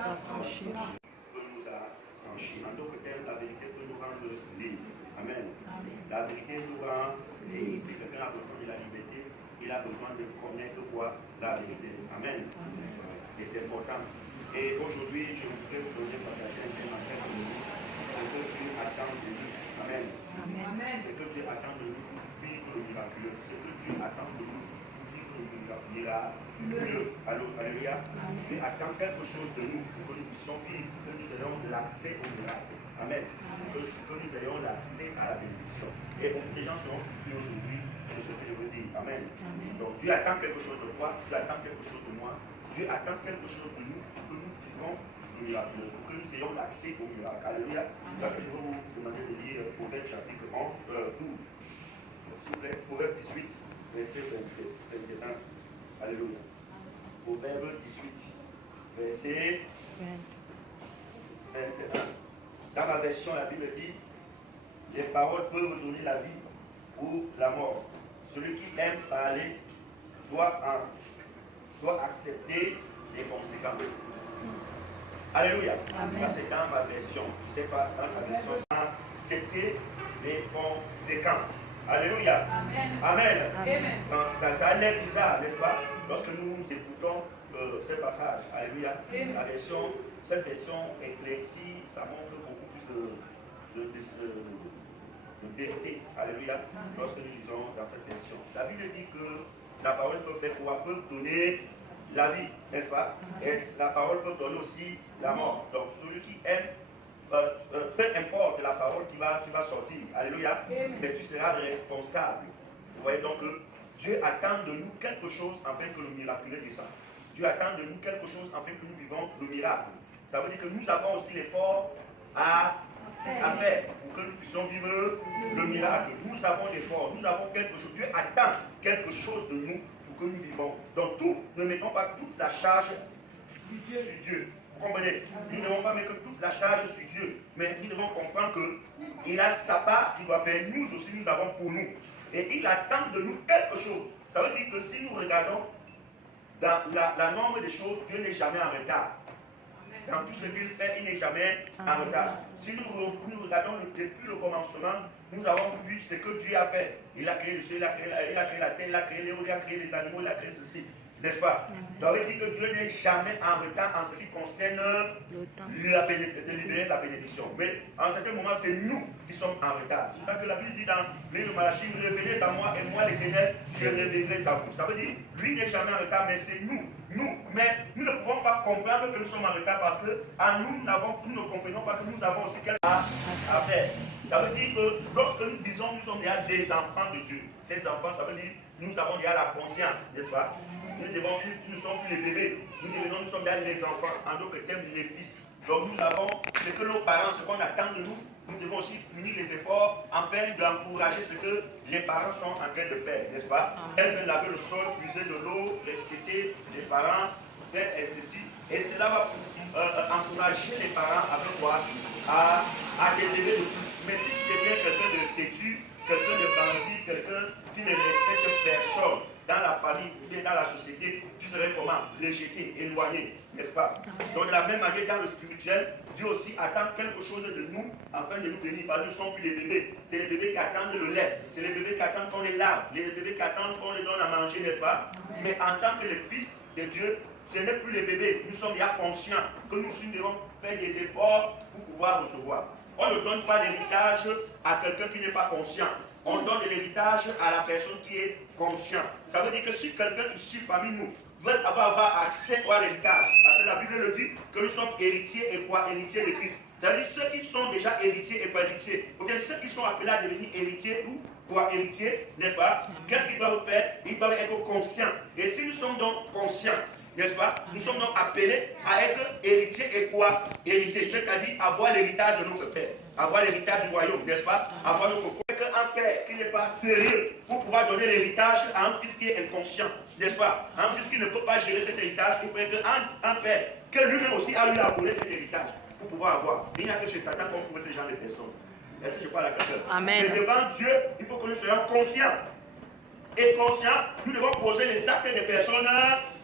affranchira. Peut nous affranchir. En d'autres termes, la vérité peut nous rendre libres. Amen. La vérité nous rend libres. Si quelqu'un a besoin de la liberté, il a besoin de connaître quoi? La vérité. Amen. Et c'est important. Et aujourd'hui, je voudrais vous donner partager un thème avec vous. Ce que Dieu attend de nous. Amen. Ce que Dieu attend de nous pour vivre le miraculeux. Ce que Dieu attend de nous pour vivre le miraculeux. Alléluia. Dieu attend quelque chose de nous pour que nous puissions vivre, que nous ayons l'accès au miracle. Amen. Que nous ayons l'accès à la bénédiction. Et beaucoup de gens seront surpris aujourd'hui de ce que je veux dire. Amen. Donc Dieu attend quelque chose de toi, Dieu attend quelque chose de moi. Dieu attend quelque chose de nous pour que nous vivons le miracle, pour que nous ayons l'accès au miracle. Alléluia. Je vais vous demander de lire Proverbe chapitre 12. S'il vous plaît, Proverbe 18, verset 21. Alléluia. Proverbe 18, verset 21. Dans ma version, la Bible dit, les paroles peuvent donner la vie ou la mort. Celui qui aime parler doit accepter les conséquences. Alléluia. Ça c'est dans ma version. Je ne sais pas, dans ma version, accepter les conséquences. Alléluia. Amen. Quand ça a l'air bizarre, n'est-ce pas? Lorsque nous écoutons ce passage. Alléluia. Cette version éclaircie, ça montre beaucoup plus de vérité. Alléluia. Lorsque nous lisons dans cette version. La Bible dit que la parole peut faire quoi? Peut donner la vie, n'est-ce pas? Et la parole peut donner aussi la mort. Donc celui qui aime, peu importe la parole qui va sortir, alléluia, mais tu seras responsable. Vous voyez donc que Dieu attend de nous quelque chose afin que le miraculeux descende. Dieu attend de nous quelque chose afin que nous vivons le miracle. Ça veut dire que nous avons aussi l'effort à faire pour que nous puissions vivre le miracle. Nous avons l'effort, nous avons quelque chose. Dieu attend quelque chose de nous pour que nous vivons. Donc ne mettons pas toute la charge sur Dieu. Vous comprenez? Nous ne devons pas mettre toute la charge sur Dieu, mais nous devons comprendre qu'il a sa part qu'il doit faire. Nous aussi, nous avons pour nous. Et il attend de nous quelque chose. Ça veut dire que si nous regardons dans la norme des choses, Dieu n'est jamais en retard. Dans tout ce qu'il fait, il n'est jamais en retard. Si nous regardons depuis le commencement, nous avons vu ce que Dieu a fait. Il a créé le ciel, il a créé la terre, il a créé les eaux, il a créé les animaux, il a créé ceci. N'est-ce pas? Ça veut dire que Dieu n'est jamais en retard en ce qui concerne de libérer la bénédiction. Mais en certain moment, c'est nous qui sommes en retard. C'est pour ça que la Bible dit dans le livre de Malachie, revenez à moi et moi l'Éternel, je reviendrai à vous. Ça veut dire, lui n'est jamais en retard, mais c'est nous. Mais nous ne pouvons pas comprendre que nous sommes en retard parce que à nous ne comprenons pas que nous avons aussi quelque chose à faire. Ça veut dire que lorsque nous disons que nous sommes déjà des enfants de Dieu, ces enfants, ça veut dire que nous avons déjà la conscience, n'est-ce pas? Nous ne sommes plus les bébés, nous sommes déjà les enfants, en d'autres termes les fils. Donc nous avons ce que nos parents, ce qu'on attend de nous, nous devons aussi unir les efforts afin d'encourager ce que les parents sont en train de faire, n'est-ce pas? Tel que laver le sol, puiser de l'eau, respecter les parents, faire ceci. Et cela va encourager les parents avec quoi? À t'élever de plus. Mais si tu deviens quelqu'un de têtu, quelqu'un de bandit, quelqu'un qui ne respecte personne, dans la famille ou bien dans la société, tu serais comment? Rejeté, éloigné, n'est-ce pas? Donc de la même manière, dans le spirituel, Dieu aussi attend quelque chose de nous afin de nous bénir. Parce que nous ne sommes plus les bébés. C'est les bébés qui attendent le lait. C'est les bébés qui attendent qu'on les lave. Les bébés qui attendent qu'on les donne à manger, n'est-ce pas? Mais en tant que les fils de Dieu, ce n'est plus les bébés. Nous sommes déjà conscients que nous devons faire des efforts pour pouvoir recevoir. On ne donne pas l'héritage à quelqu'un qui n'est pas conscient. On donne l'héritage à la personne qui est consciente. Ça veut dire que si quelqu'un ici parmi nous veut avoir accès à l'héritage, parce que la Bible le dit que nous sommes héritiers et quoi? Héritiers de Christ. C'est-à-dire ceux qui sont déjà héritiers et pas héritiers, ou bien ceux qui sont appelés à devenir héritiers ou quoi héritiers, n'est-ce pas? Qu'est-ce qu'ils doivent faire? Ils doivent être conscients. Et si nous sommes donc conscients, n'est-ce pas? Nous sommes donc appelés à être héritiers et quoi? Héritiers, c'est-à-dire avoir l'héritage de notre Père, avoir l'héritage du royaume, n'est-ce pas? Avoir notre un père qui n'est pas sérieux pour pouvoir donner l'héritage à un fils qui est inconscient, n'est-ce pas? Un fils qui ne peut pas gérer cet héritage, il faut être un père que lui-même aussi a eu à voler cet héritage pour pouvoir avoir. Il n'y a que chez Satan qu'on trouve ce genre de personnes. Est-ce que je parle à quelqu'un? Amen. Mais devant Dieu, il faut que nous soyons conscients. Et conscients, nous devons poser les actes des personnes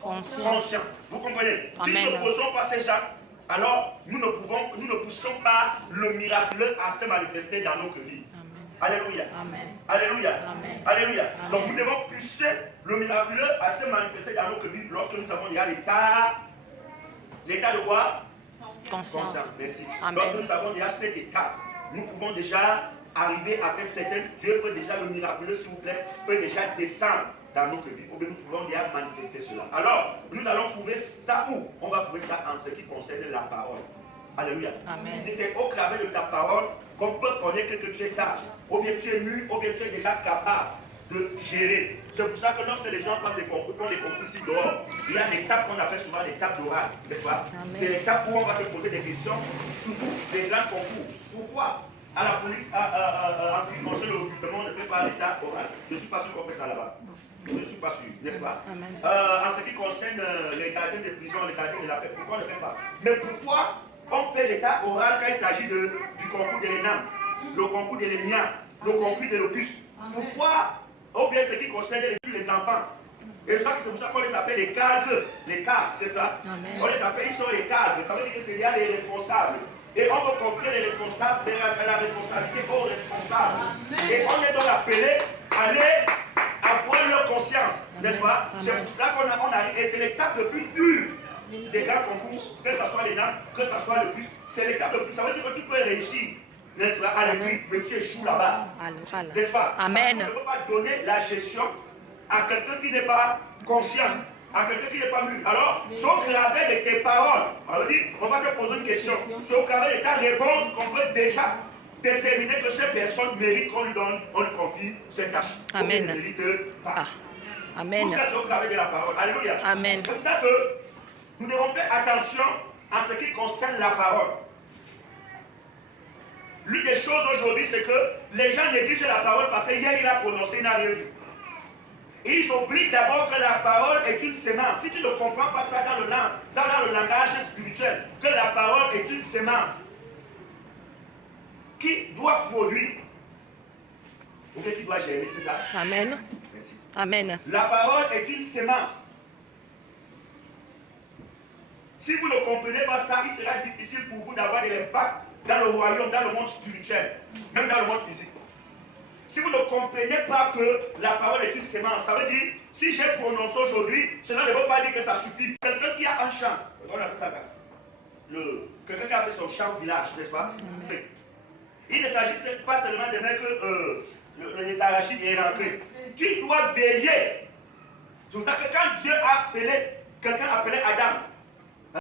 conscientes. Vous comprenez? Amen. Si nous ne posons pas ces actes, alors nous ne poussons pas le miraculeux à se manifester dans notre vie. Alléluia. Amen. Alléluia. Amen. Alléluia. Amen. Donc nous devons pousser le miraculeux à se manifester dans notre vie lorsque nous avons déjà l'état de quoi? Conscience. Merci. Amen. Lorsque nous avons déjà cet état, nous pouvons déjà arriver à faire certaines. Dieu peut déjà, le miraculeux, s'il vous plaît, peut déjà descendre dans notre vie. Ou bien nous pouvons déjà manifester cela. Alors, nous allons trouver ça où? On va trouver ça en ce qui concerne la parole. Alléluia. Amen. C'est au travers de ta parole qu'on peut connaître que tu es sage, ou bien tu es mûr, ou bien tu es déjà capable de gérer. C'est pour ça que lorsque les gens font des concours ici dehors, il y a l'étape qu'on appelle souvent l'étape d'oral, n'est-ce pas? C'est l'étape où on va te poser des questions, surtout des grands concours. Pourquoi à la police, en ce qui concerne le recrutement, on ne fait pas l'étape oral? Je ne suis pas sûr qu'on fait ça là-bas. Je ne suis pas sûr, n'est-ce pas? En ce qui concerne les gardiens de prison, les gardiens de la paix, pourquoi on ne le fait pas? Mais pourquoi on fait l'état oral quand il s'agit du concours de l'ENAM, le concours de l'ENIA, le concours de l'OPUS? Pourquoi? Ou bien ce qui concerne les enfants. Et c'est pour ça qu'on les appelle les cadres. Les cadres, c'est ça? Amen. On les appelle, ils sont les cadres. Ça veut dire que c'est là les responsables. Et on veut confier les responsables, la responsabilité aux responsables. Et on est donc appelé à aller avoir leur conscience, n'est-ce pas? C'est pour cela qu'on arrive. Et c'est l'étape de plus dure des grands concours, que ce soit l'ENAM, que ce soit le plus. C'est l'étape de plus. Ça veut dire que tu peux réussir, n'est-ce pas, à l'écrit, mais tu échoues là-bas. N'est-ce pas? Amen. Tu ne peux pas donner la gestion à quelqu'un qui n'est pas conscient, à quelqu'un qui n'est pas mûr. Alors, c'est au travers de tes paroles. On veut dire, on va te poser une question. C'est au travers de ta réponse qu'on peut déjà déterminer que cette personne mérite qu'on lui donne, on lui confie cette tâche. Amen. Ne mérite pas. Amen. Tout ça, c'est au travers de la parole. Alléluia. Amen. C'est pour ça que nous devons faire attention à ce qui concerne la parole. L'une des choses aujourd'hui, c'est que les gens négligent la parole parce qu'hier il a prononcé, il n'a rien vu. Ils oublient d'abord que la parole est une semence. Si tu ne comprends pas ça dans le langage spirituel, que la parole est une semence qui doit produire, ou bien qui doit germer, c'est ça? Amen. Merci. Amen. La parole est une semence. Si vous ne comprenez pas ça, il sera difficile pour vous d'avoir de l'impact dans le royaume, dans le monde spirituel, même dans le monde physique. Si vous ne comprenez pas que la parole est une semence, ça veut dire, si j'ai prononcé aujourd'hui, cela ne veut pas dire que ça suffit. Quelqu'un qui a un champ, on appelle ça quelqu'un qui a fait son champ village, n'est-ce pas? Il ne s'agit pas seulement de mettre les arachides et rentrer. Tu dois veiller. C'est pour ça que quand Dieu a appelé, quelqu'un appelé Adam,